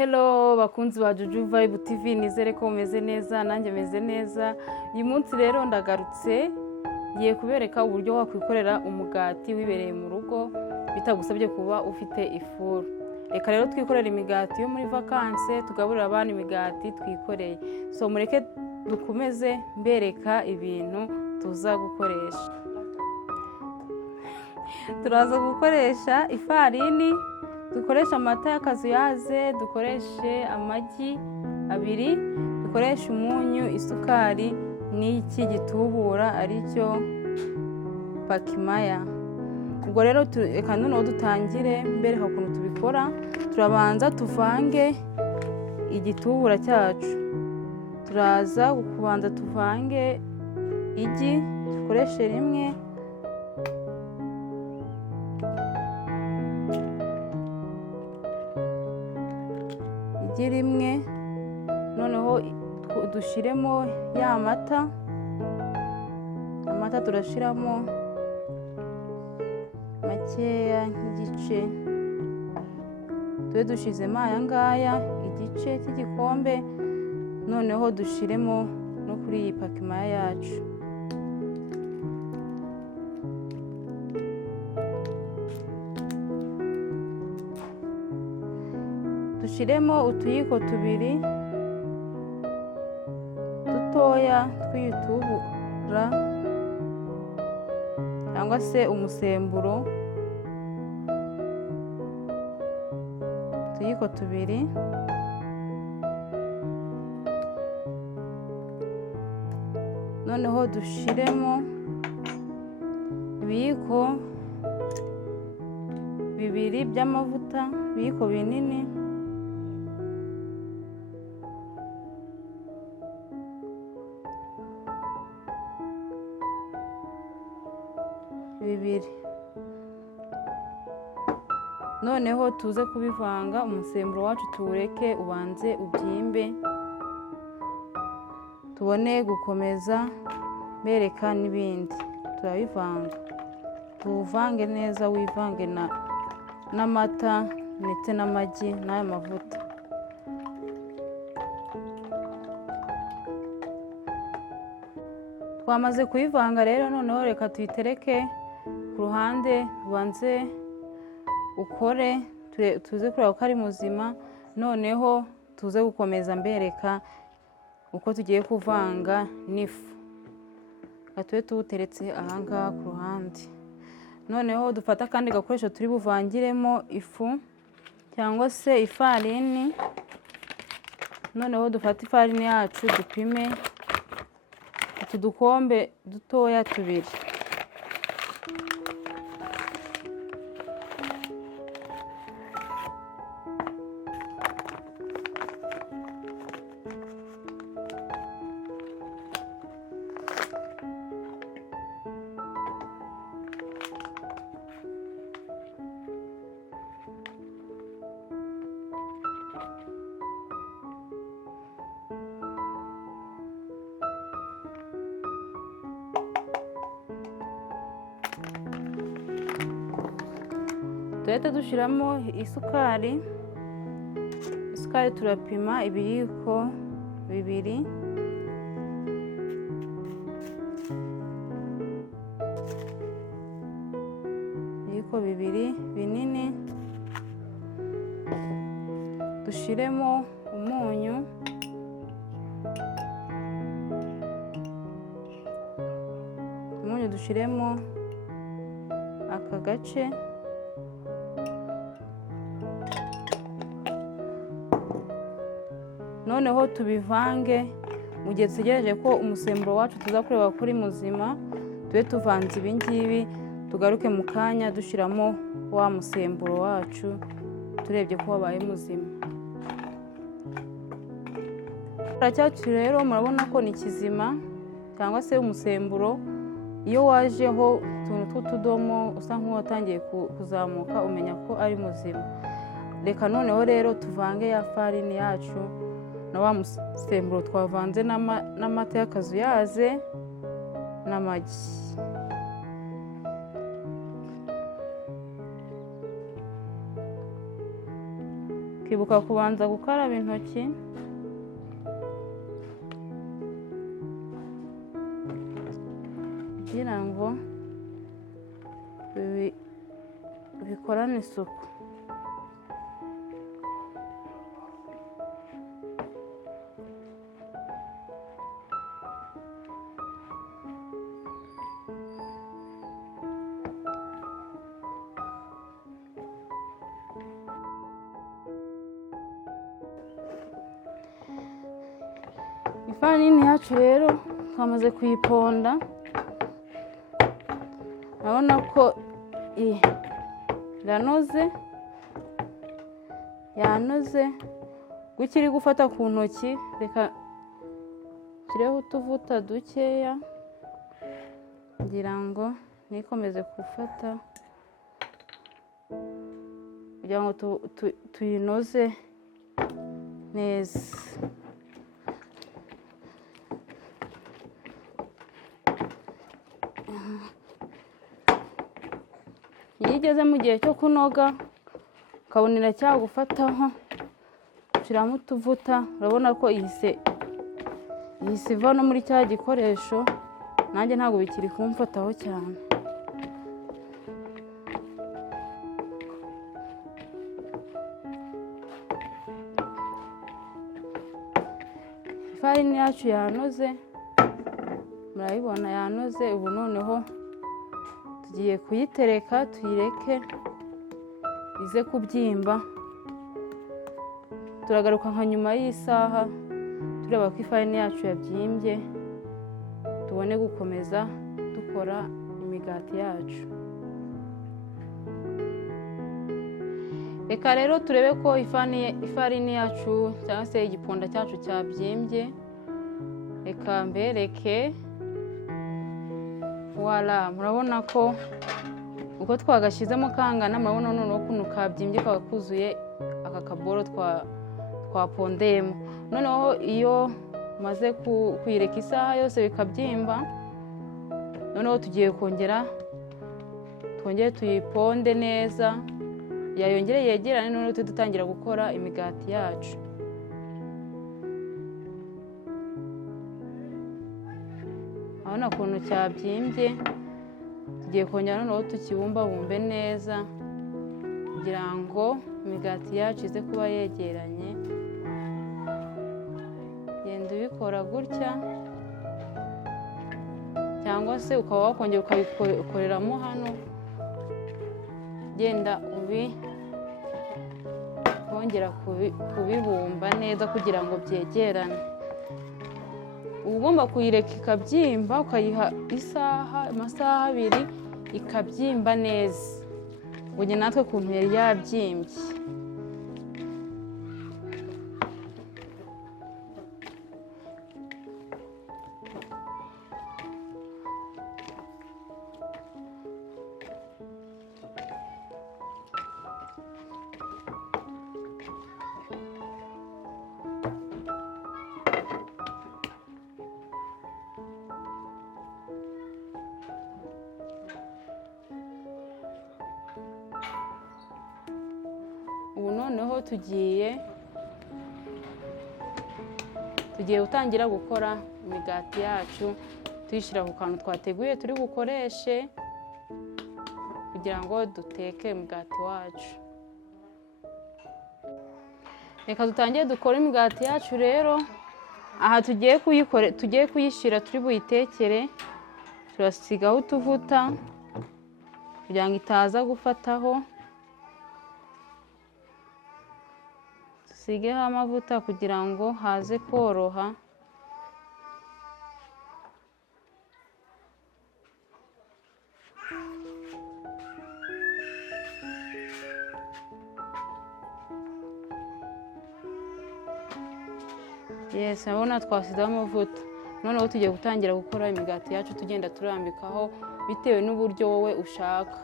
Hello bakunzi ba Juju Vibe TV, nizere ko mumeze neza, nanjye meze neza. Uyu munsi rero ndagarutse ngiye kubereka uburyo wakwikorera umugati wibereye mu rugo bitagusabye kuba ufite ifuru. Reka rero twikorera imigati yo muri vacances, tugaburira abantu imigati twikoreye. So mureke dukomeze mbereka ibintu tuza gukoresha. Turaza gukoresha ifarini, dukoresha amata y'akazuyaze, dukoreshe amagi abiri, dukoresha umunyu, isukari n'iki gitubura aricyo pakimaya. Ubwo rero reka noneho dutangire mbereka ukuntu tubikora. Turabanza tuvange igitubura cyacu. Turaza kubanza tuvange igi, dukoreshe rimwe, rimwe, noneho dushiremo ya amata turashiramo makeya nk'igice, tube dushizemo aya ngaya igice cy'igikombe, noneho dushiremo no kuri iyi pakimaya yacu. Dushiremo utuyiko tubiri dutoya tw'iyitubura cyangwa se umusemburo, utuyiko tubiri, noneho dushiremo ibiyiko bibiri by'amavuta, ibiyiko binini, bibiri. Noneho tuze kubivanga, umusemburo wacu tuwureke ubanze ubyimbe, tubone gukomeza bereka n'ibindi. Turabivanga, tuvange neza, wivange n'amata ndetse n'amagi n'aya mavuta. Twamaze kuyivanga rero, noneho reka tuyitereke ku ruhande, ubanze ukore, tuze kureba ko ari muzima. Noneho tuze gukomeza mbereka uko tugiye kuvanga n'ifu. Tube tuwuteretse ahangaha ku ruhande. Noneho dufata akandi gakoresho turi buvangiremo ifu cyangwa se ifarini. Noneho dufata ifarini yacu dupime utu dukombe dutoya tubiri. Tuhita dushiramo isukari. Isukari turapima ibiyiko bibiri, ibiyiko bibiri binini. Dushiremo umunyu, dushiremo aka gace, noneho tubivange. Mu gihe dutegereje ko umusemburo wacu tuza kureba ko uri muzima, tube tuvanze ibi ngibi, tugaruke mu kanya dushiramo wa musemburo wacu turebye ko wabaye muzima. Cyacu rero murabona ko ni kizima cyangwa se umusemburo. Iyo wajeho utuntu tw'utudomo usa nk'uwatangiye kuzamuka, umenya ko ari muzima. Reka noneho rero tuvange ya farini yacu na wa musemburo twavanze n'amata y'akazuyaze n'amagi. ukibuka kubanza gukaraba intoki. Kugira ngo bikorane isuku. Ifarini yacu rero twamaze kuyiponda, urabona ko yanoze. Ukiri gufata ku ntoki, reka nshyireho utuvuta dukeya kugira ngo nikomeze gufata, kugira ngo tuyinoze neza. Iyo igeze mu gihe cyo kunoga ukabona iracyagufataho, ushyiramo utuvuta. Urabona ko ihise iva no muri cya gikoresho, nanjye ntabwo bikiri kumfataho cyane. Ifarini yacu yanoze, murayibona yanoze. Ubu noneho tugiye kuyitereka, tuyireke ize kubyimba. Turagaruka nka nyuma y'isaha tureba ko ifarini yacu yabyimbye, tubone gukomeza dukora imigati yacu. Reka rero turebe ko ifarini yacu cyangwa se igiponda cyacu cyabyimbye. Reka mbereke. Wala, murabona ko uko twagashyizemo kangana, murabona noneho ukuntu kabyimbye kaba kuzuye aka kaboro twapondeyemo. Noneho iyo maze kuyireka isaha yose bikabyimba, noneho tugiye twongere tuyiponde neza, yayongere yegerane, noneho dutangira gukora imigati yacu. Urabona ukuntu cyabyimbye, tugiye kongera noneho tukibumbabumbe neza kugira ngo imigati yacu ize kuba yegeranye. Genda ubikora gutya, cyangwa se ukaba wakongera ukabikoreramo hano. Genda wongera kubibumba neza kugira ngo byegerane. Uba ugomba kuyireka ikabyimba, ukayiha amasaha 2 ikabyimba neza. Ubwo natwe ukuntu yari yabyimbye. Ubu noneho tugiye gutangira gukora imigati yacu, tuyishyira ku kantu twateguye turi bukoreshe kugira ngo duteke umugati wacu. Reka dutangire dukore imigati yacu rero. Aha tugiye kuyishyira, turi buyitekere, turasigaho utuvuta kugira ngo itaza gufataho. Dusigeho amavuta kugira ngo haze koroha. Yes, urabona twasizeho amavuta. Noneho tugiye gutangira gukora imigati yacu, tugenda turambikaho bitewe n'uburyo wowe ushaka.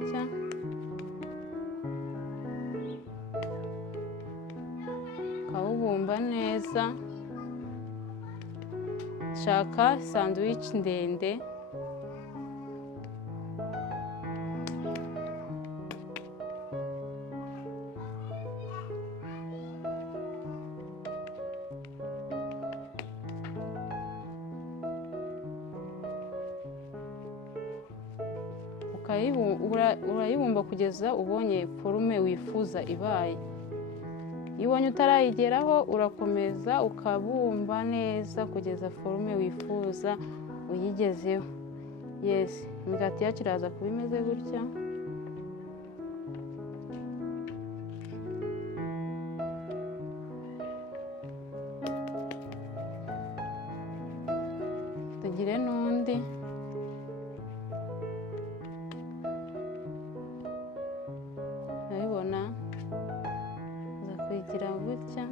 gutya, ukawubumba neza. Shaka sandwich ndende, urayibumba kugeza ubonye forume wifuza ibaye. Iyo ubonye utarayigeraho urakomeza ukabumba neza kugeza forume wifuza uyigezeho. Yes, imigati yacu iraza kuba imeze gutya. Tugire n'undi. Urabibona? Uza kuyigira gutya.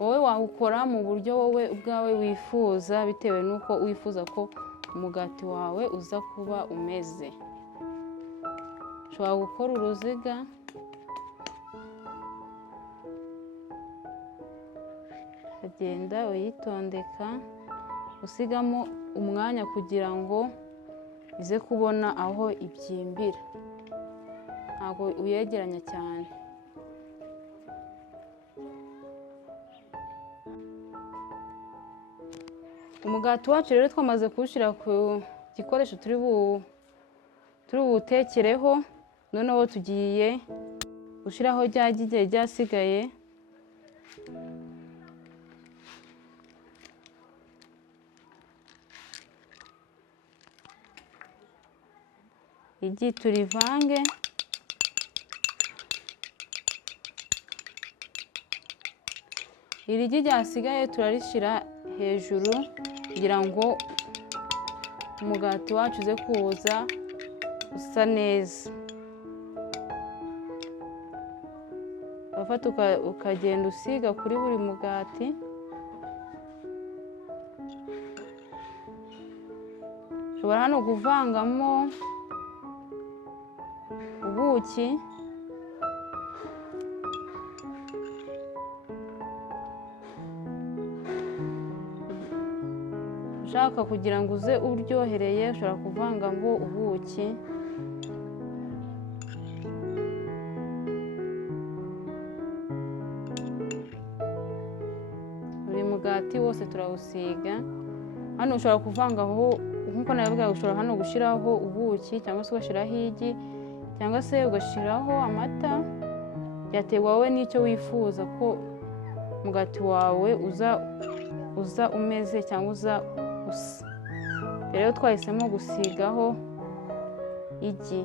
Wowe wawukora mu buryo wowe ubwawe wifuza bitewe n'uko wifuza ko umugati wawe uza kuba umeze. Ushobora gukora uruziga, ukagenda uyitondeka usigamo umwanya kugira ngo ize kubona aho ibyimbira, ntabwo uyegeranya cyane. Umugati wacu rero twamaze kuwushyira ku gikoresho turi buwutekereho. Noneho tugiye gushyiraho rya gige ryasigaye. Igi turivange. Iri gi ryasigaye turarishyira hejuru kugira ngo umugati wacu uze kuza usa neza. Ufata ukagenda usiga kuri buri mugati. Ushobora hano kuvangamo ubuki, ushaka kugira ngo uze uryohereye ushobora kuvangamo ubuki. Buri mugati wose turawusiga. Hano ushobora kuvangaho, nkuko nabivuga, ushobora hano gushyiraho ubuki cyangwa se ugashyiraho igi cyangwa se ugashyiraho amata. Byatewe wowe n'icyo wifuza ko umugati wawe uza umeze cyangwa uza usa. Rero twahisemo gusigaho igi.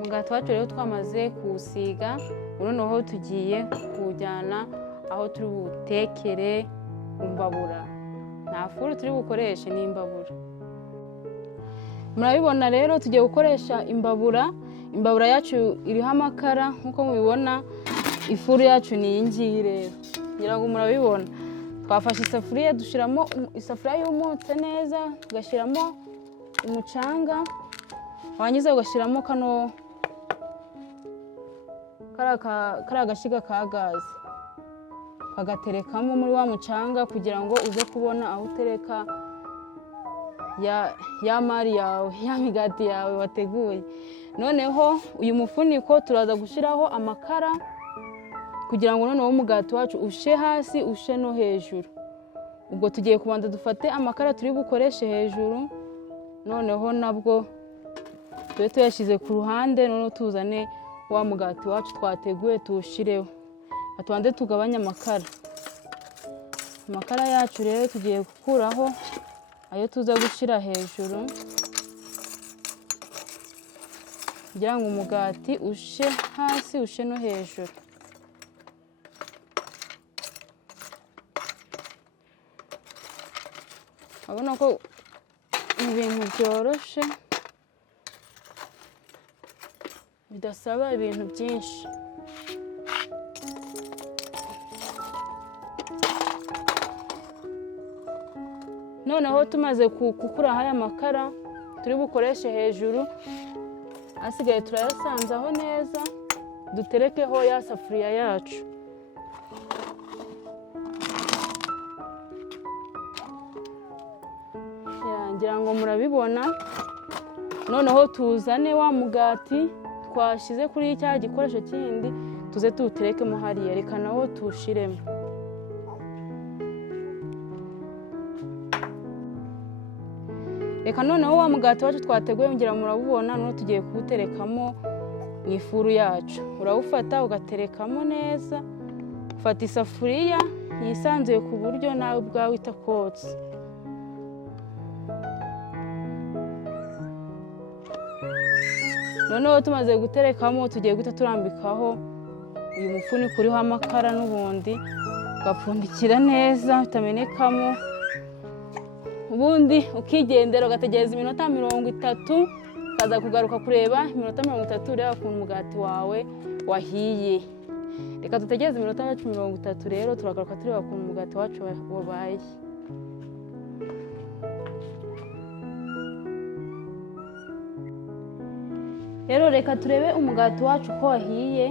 Umugati wacu rero twamaze kuwusiga, noneho tugiye kuwujyana aho turi butekere imbabura. Nta furu turi bukoreshe, ni imbabura. Murabibona rero tugiye gukoresha imbabura. Imbabura yacu iriho amakara nkuko mubibona. Ifuru yacu ni iyi ngiyi rero, ngira ngo murabibona. Twafashe isafuriya dushyiramo isafuriya yumutse neza, tugashyiramo umucanga, wangiza ugashyiramo kariya gashyiga ka gaze, ukagaterekamo muri wa mucanga kugira ngo uze kubona aho utereka ya mari yawe, ya migati yawe wateguye. Noneho uyu mufuniko turaza gushyiraho amakara kugira ngo noneho umugati wacu ushe hasi ushe no hejuru. Ubwo tugiye kubanza dufate amakara turi bukoreshe hejuru, noneho nabwo tube tuyashyize ku ruhande. noneho tuzane wa mugati wacu twateguye tuwushyireho. tubanze tugabanye amakara yacu rero tugiye gukuraho ayo tuza gushyira hejuru kugira ngo umugati ushe hasi ushe no hejuru. urabona ko ibintu byoroshye bidasaba ibintu byinshi. noneho tumaze gukuraho aya makara turi bukoreshe hejuru, asigaye turayasanzaho neza duterekeho ya safuriya yacu. ngira ngo murabibona. noneho tuzane wa mugati twashyize kuri cya gikoresho kindi tuze tuwuterekemo hariya. reka nawo tuwushyiremo. reka noneho wa mugati wacu twateguye ngira ngo murabubona. noneho tugiye kuwuterekamo mu ifuru yacu. urawufata ugaterekamo neza, ufata isafuriya yisanzuye ku buryo nawe ubwawe itakotse. noneho tumaze guterekamo tugiye guhita turambikaho uyu mufuniko uriho amakara, n'ubundi ugapfundikira neza utamenekamo. ubundi ukigendera ugategereza iminota 30, ukaza kugaruka kureba iminota 30 ureba ukuntu umugati wawe wahiye. reka dutegereze iminota 30 rero turagaruka tureba ukuntu umugati wacu wabaye. rero reka turebe umugati wacu ko wahiye.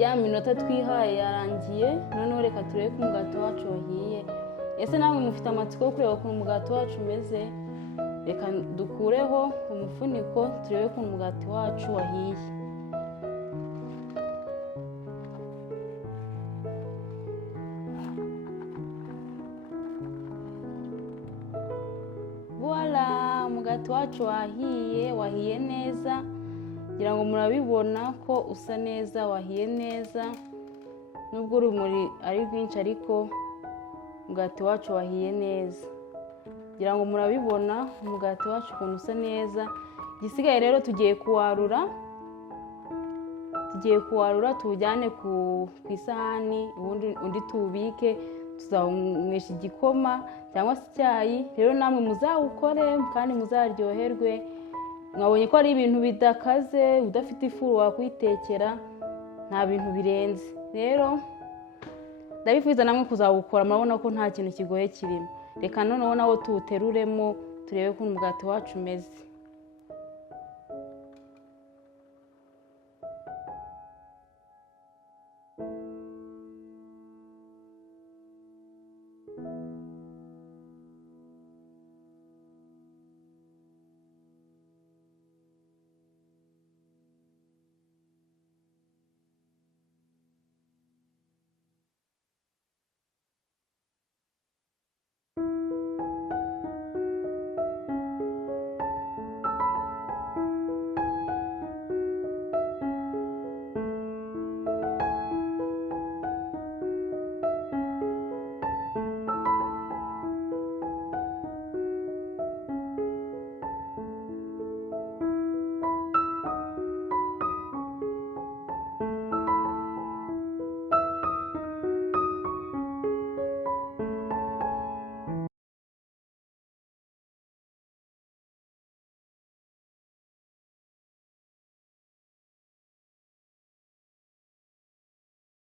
ya minota twihaye yarangiye. noneho reka turebe ko umugati wacu wahiye. ese namwe mufite amatsiko yo kureba ukuntu umugati wacu umeze? reka dukureho umufuniko turebe ko umugati wacu wahiye. Voila, umugati wacu wahiye neza. ngira ngo murabibona ko usa neza, wahiye neza. nubwo urumuri ari rwinshi ariko umugati wacu wahiye neza. ngira ngo murabibona umugati wacu ukuntu usa neza. igisigaye rero tugiye kuwarura tuwujyane ku isahani, undi tuwubike. tuzawunywesha igikoma cyangwa se icyayi. rero namwe muzawukore kandi muzaryoherwe. mwabonye ko ari ibintu bidakaze, udafite ifuru wakwitekera, nta bintu birenze. rero ndabifuza namwe kuzawukora, murabona ko nta kintu kigoye kirimo. reka noneho nawo tuwuteruremo turebe ko umugati wacu umeze.